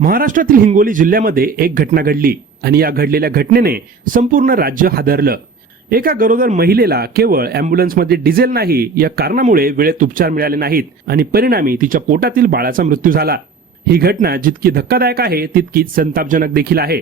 महाराष्ट्रातील हिंगोली जिल्ह्यामध्ये एक घटना घडली आणि या घडलेल्या घटनेने संपूर्ण राज्य हादरलं। एका गरोदर महिलेला केवळ अँब्युलन्समध्ये डिझेल नाही या कारणामुळे वेळेत उपचार मिळाले नाहीत आणि परिणामी तिच्या पोटातील बाळाचा मृत्यू झाला। ही घटना जितकी धक्कादायक आहे तितकीच संतापजनक देखील आहे।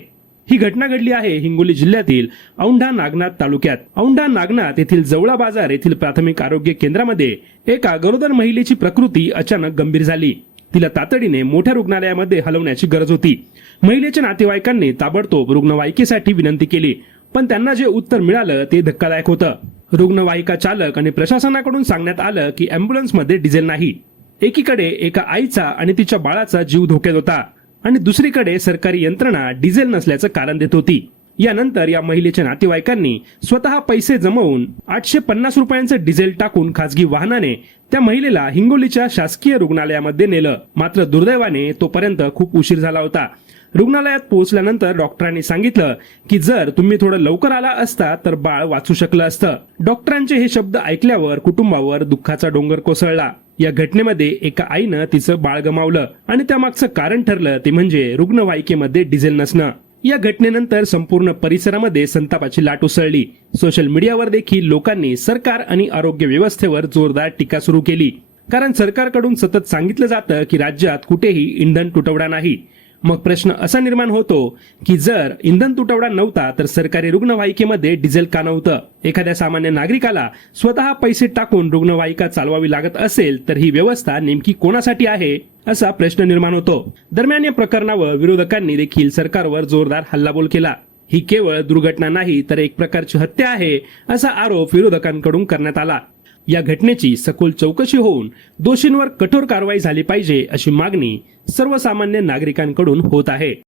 ही घटना घडली आहे हिंगोली जिल्ह्यातील औंढा नागनाथ तालुक्यात। औंढा नागनाथ येथील जवळा बाजार येथील प्राथमिक आरोग्य केंद्रामध्ये एका गरोदर महिलेची प्रकृती अचानक गंभीर झाली। तिला तातडीने मोठ्या रुग्णालयामध्ये हलवण्याची गरज होती। महिलेच्या नातेवाईकांनी ताबडतोब रुग्णवाहिकेसाठी विनंती केली, पण त्यांना जे उत्तर मिळालं ते धक्कादायक होतं। रुग्णवाहिका चालक आणि प्रशासनाकडून सांगण्यात आलं की अँब्युलन्समध्ये डिझेल नाही। एकीकडे एका आईचा आणि तिच्या बाळाचा जीव धोक्यात होता आणि दुसरीकडे सरकारी यंत्रणा डिझेल नसल्याचं कारण देत होती। यानंतर या महिलेच्या नातेवाईकांनी स्वतः पैसे जमवून 850 रुपयांचं डिझेल टाकून खासगी वाहनाने त्या महिलेला हिंगोलीच्या शासकीय रुग्णालयामध्ये नेलं। मात्र दुर्दैवाने तोपर्यंत खूप उशीर झाला होता। रुग्णालयात पोहोचल्यानंतर डॉक्टरांनी सांगितलं की जर तुम्ही थोडं लवकर आला असता तर बाळ वाचू शकलं असतं। डॉक्टरांचे हे शब्द ऐकल्यावर कुटुंबावर दुःखाचा डोंगर कोसळला। या घटनेमध्ये एका आईनं तिचं बाळ गमावलं आणि त्यामागचं कारण ठरलं ते म्हणजे रुग्णवाहिकेमध्ये डिझेल नसणं। या घटनेनंतर संपूर्ण परिसरामध्ये संतापाची लाट उसळली। सोशल मीडियावर देखील लोकांनी सरकार आणि आरोग्य व्यवस्थेवर जोरदार टीका सुरू केली, कारण सरकारकडून सतत सांगितलं जातं की राज्यात कुठेही इंधन तुटवडा नाही। मग प्रश्न असा निर्माण होतो की जर इंधन तुटवडा नव्हता तर सरकारी रुग्णवाहिकेमध्ये डिझेल का नव्हतं? एखाद्या सामान्य नागरिकाला स्वतः पैसे टाकून रुग्णवाहिका चालवावी लागत असेल तर ही व्यवस्था नेमकी कोणासाठी आहे असा प्रश्न निर्माण होतो। दरम्यान या प्रकरणावर विरोधकांनी देखील सरकारवर जोरदार हल्लाबोल केला। ही केवळ दुर्घटना नाही तर एक प्रकारची हत्या आहे असा आरोप विरोधकांकडून करण्यात आला। या घटनेची सखोल चौकशी होऊन दोषींवर कठोर कारवाई झाली पाहिजे अशी मागणी सर्वसामान्य नागरिकांकडून होत आहे।